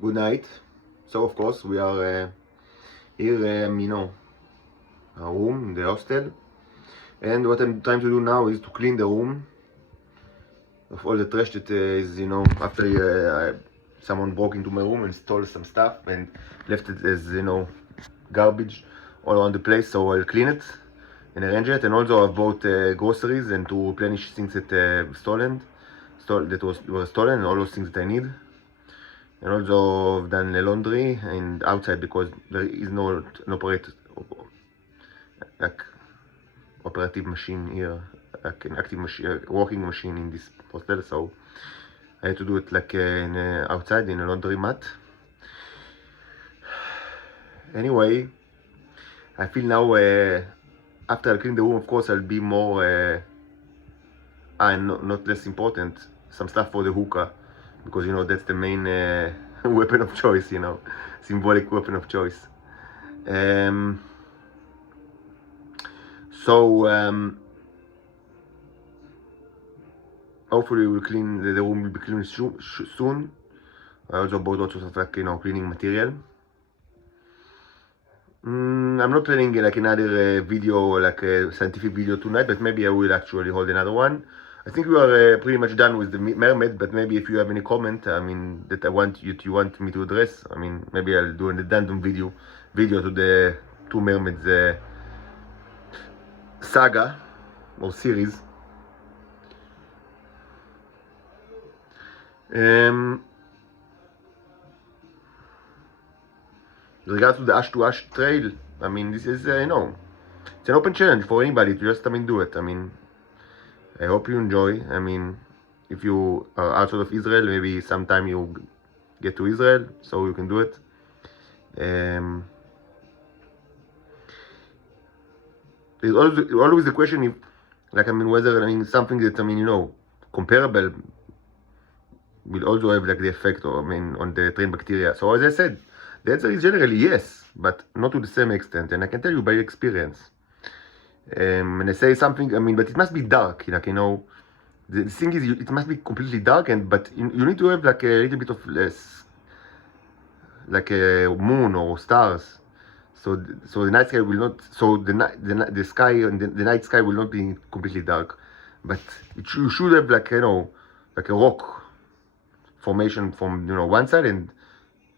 Good night. So of course we are here, our room in the hostel, and what I'm trying to do now is to clean the room of all the trash that is, after someone broke into my room and stole some stuff and left it as, garbage all around the place. So I'll clean it and arrange it, and also I've bought groceries and to replenish things that were stolen, and all those things that I need. And also I've done the laundry and outside because there is no operative machine here, like an active machine, working machine in this hostel. So I had to do it like outside in a laundry mat. Anyway, I feel now after I clean the room, of course, I'll be more and not less important, some stuff for the hookah, because that's the main weapon of choice, symbolic weapon of choice. Hopefully we'll clean the room will be clean soon. I also bought lots of like cleaning material. I'm not planning like another video, like a scientific video tonight, but maybe I will actually hold another one. I think we are pretty much done with the mermaid, but maybe if you have any comment, that you want me to address, maybe I'll do an addendum video to the two mermaids saga or series. In regards to the Ash to Ash trail, this is, it's an open challenge for anybody to just, do it. I hope you enjoy. If you are outside of Israel, maybe sometime you get to Israel, so you can do it. There's always the question if, whether, something that, comparable will also have like the effect on the train bacteria. So as I said, the answer is generally yes, but not to the same extent. And I can tell you by experience. And I say something, but it must be dark, the thing is, it must be completely dark, but you need to have like a little bit of less, like a moon or stars. So the night sky will not, so the sky and the night sky will not be completely dark, but you should have like, like a rock formation from, one side, and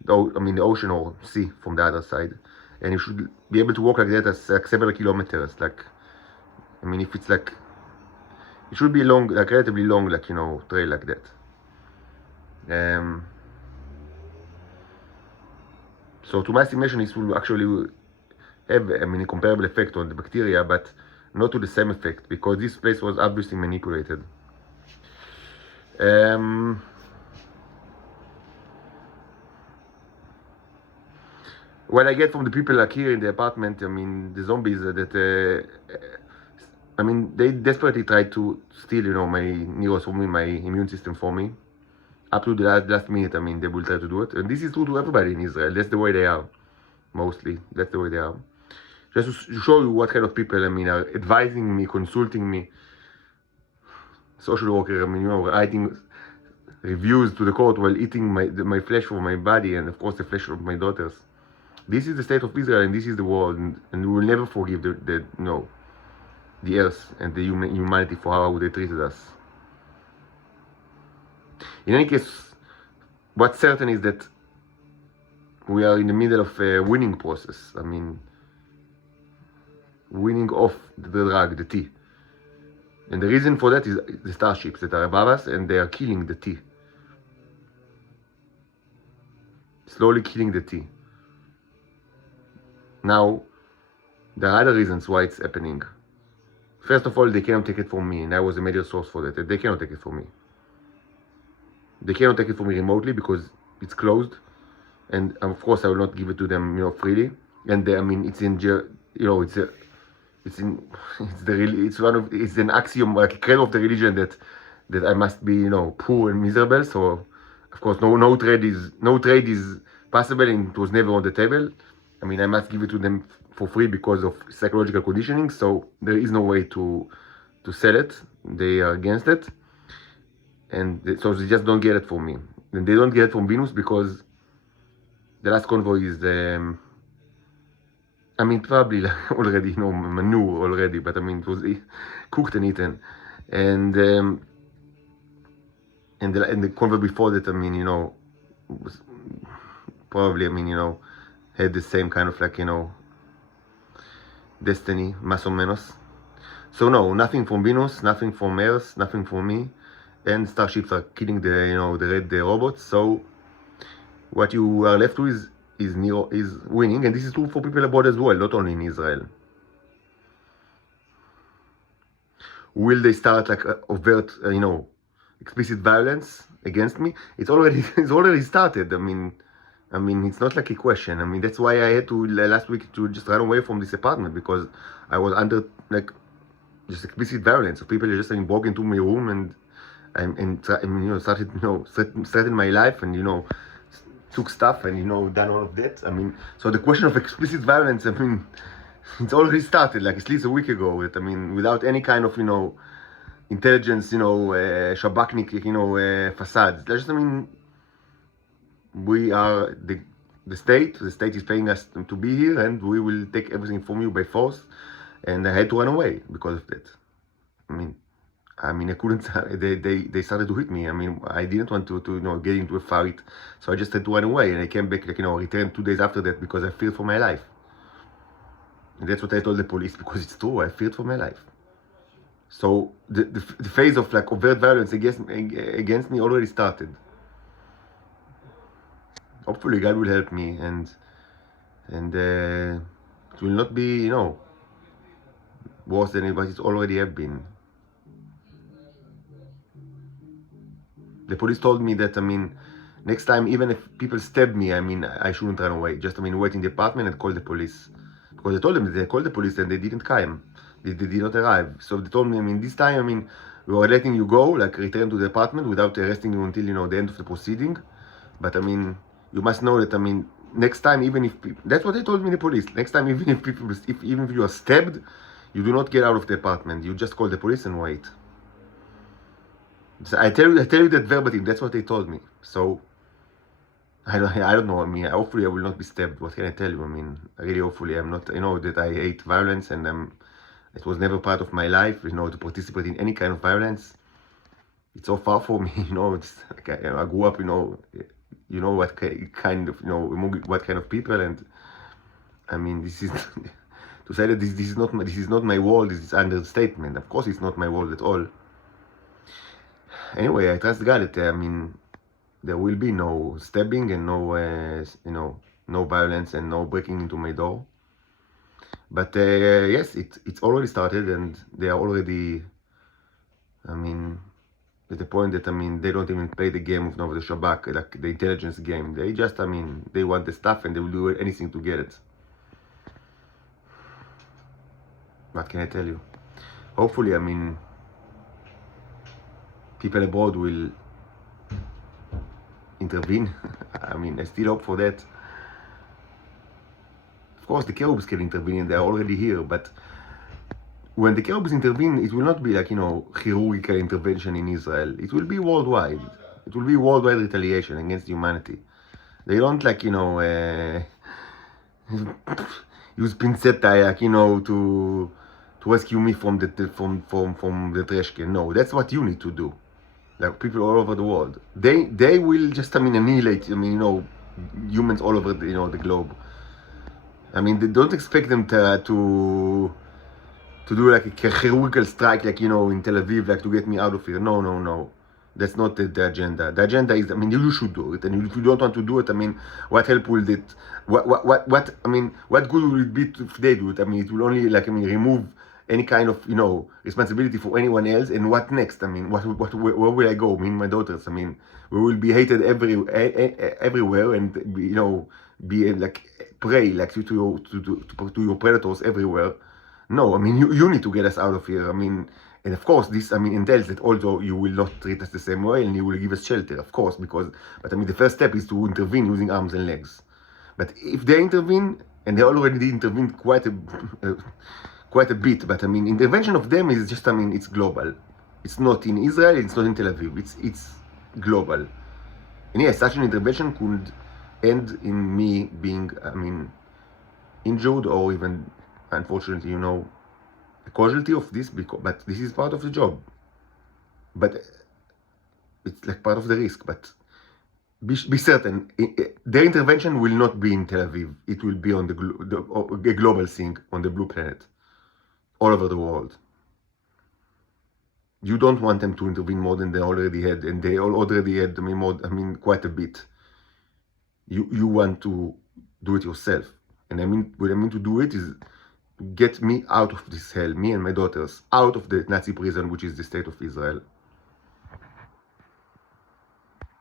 the ocean or sea from the other side. And you should be able to walk like that as like several kilometers, like, if it's like, it should be long, like relatively long, like, trail like that. So to my estimation, this will actually have, a comparable effect on the bacteria, but not to the same effect, because this place was obviously manipulated. What I get from the people like here in the apartment, the zombies that, they desperately try to steal, my neurons from me, my immune system for me. Up to the last minute, they will try to do it. And this is true to everybody in Israel. That's the way they are. Mostly, that's the way they are. Just to show you what kind of people, are advising me, consulting me. Social worker, writing reviews to the court while eating my flesh from my body, and of course the flesh of my daughters. This is the state of Israel, and this is the world, and we will never forgive the earth and the humanity for how they treated us. In any case, what's certain is that we are in the middle of a winning process. Winning off the drug, the tea. And the reason for that is the starships that are above us, and they are killing the tea. Slowly killing the tea. Now, there are other reasons why it's happening. First of all, they cannot take it from me, and I was a major source for that. They cannot take it from me. They cannot take it from me remotely because it's closed, and of course I will not give it to them, freely. And it's in, it's an axiom, like a credo of the religion that I must be, poor and miserable. So of course no trade is possible, and it was never on the table. I must give it to them for free because of psychological conditioning. So there is no way to sell it. They are against it, and so they just don't get it from me. And they don't get it from Venus because the last convoy is, I mean, probably like already, manure already, but I mean, it was cooked and eaten. And the convoy before that, I mean, was probably, I mean, had the same kind of like, destiny, más o menos. So no, nothing from Venus, nothing from Earth, nothing from me. And starships are killing the red robots. So what you are left with is winning, and this is true for people abroad as well, not only in Israel. Will they start like overt, explicit violence against me? It's already started. I mean, it's not like a question. I mean, that's why I had to last week to just run away from this apartment, because I was under like just explicit violence. So people just broke into my room and started threatened my life and took stuff and done all of that. I mean, so the question of explicit violence, I mean, it's already started like at least a week ago. That, I mean, without any kind of intelligence, Shabaknik, facades. Just, I mean, we are the state. The state is paying us to be here, and we will take everything from you by force. And I had to run away because of that. I mean, I couldn't. They started to hit me. I mean, I didn't want to get into a fight, so I just had to run away. And I came back, returned 2 days after that because I feared for my life. And that's what I told the police, because it's true. I feared for my life. So the phase of like overt violence against me already started. Hopefully, God will help me, and it will not be worse than it already have been. The police told me that, I mean, next time, even if people stab me, I mean, I shouldn't run away. Just, I mean, wait in the apartment and call the police. Because I told them that they called the police and they didn't come. They did not arrive. So they told me, I mean, this time, I mean, we are letting you go, like return to the apartment without arresting you until, the end of the proceeding. But, I mean, you must know that, I mean, next time, even if people, that's what they told me, the police. Next time, even if you are stabbed, you do not get out of the apartment. You just call the police and wait. So I tell you that verbatim. That's what they told me. So I don't know. I mean, hopefully I will not be stabbed. What can I tell you? I mean, really, hopefully I'm not. That I hate violence, and it was never part of my life. To participate in any kind of violence. It's so far from me. It's like I grew up. What kind of what kind of people, and I mean, this is to say that this is not my world. This is understatement. Of course, it's not my world at all. Anyway, I trust God that, I mean, there will be no stabbing and no violence and no breaking into my door. But yes, it's already started, and they are already, I mean, at the point that, I mean, they don't even play the game of the Shabak, like the intelligence game. They just, I mean, they want the stuff and they will do anything to get it. What can I tell you? Hopefully, I mean, people abroad will intervene. I mean, I still hope for that. Of course, the Cherubs can intervene, and they're already here, but when the Cherubs intervene, it will not be like, chirurgical intervention in Israel. It will be worldwide. It will be worldwide retaliation against humanity. They don't like, use pincetta, like, to rescue me from the trash can. No, that's what you need to do. Like people all over the world, they will just, I mean, annihilate, I mean, humans all over the globe. I mean, they don't expect them to do like a chirurgical strike, like in Tel Aviv, like to get me out of here. No. That's not the agenda. The agenda is, I mean, you should do it, and if you don't want to do it, I mean, what help will it? What I mean, what good will it be if they do it? I mean, it will only, like, I mean, remove any kind of responsibility for anyone else. And what next? I mean, where will I go? I mean, my daughters. I mean, we will be hated everywhere, and be like prey, like to your predators everywhere. No, I mean, you need to get us out of here. I mean, and of course, this, I mean, entails that although you will not treat us the same way, and you will give us shelter, of course, but I mean, the first step is to intervene using arms and legs. But if they intervene, and they already intervened quite a bit, but I mean, intervention of them is just, I mean, it's global. It's not in Israel, it's not in Tel Aviv, it's global. And yes, such an intervention could end in me being, injured or even, unfortunately, a casualty of this, but this is part of the job. But it's like part of the risk. But be certain, their intervention will not be in Tel Aviv. It will be on a global thing on the blue planet, all over the world. You don't want them to intervene more than they already had, and they already had, quite a bit. You want to do it yourself. And what I mean to do it is get me out of this hell, me and my daughters, out of the Nazi prison, which is the state of Israel.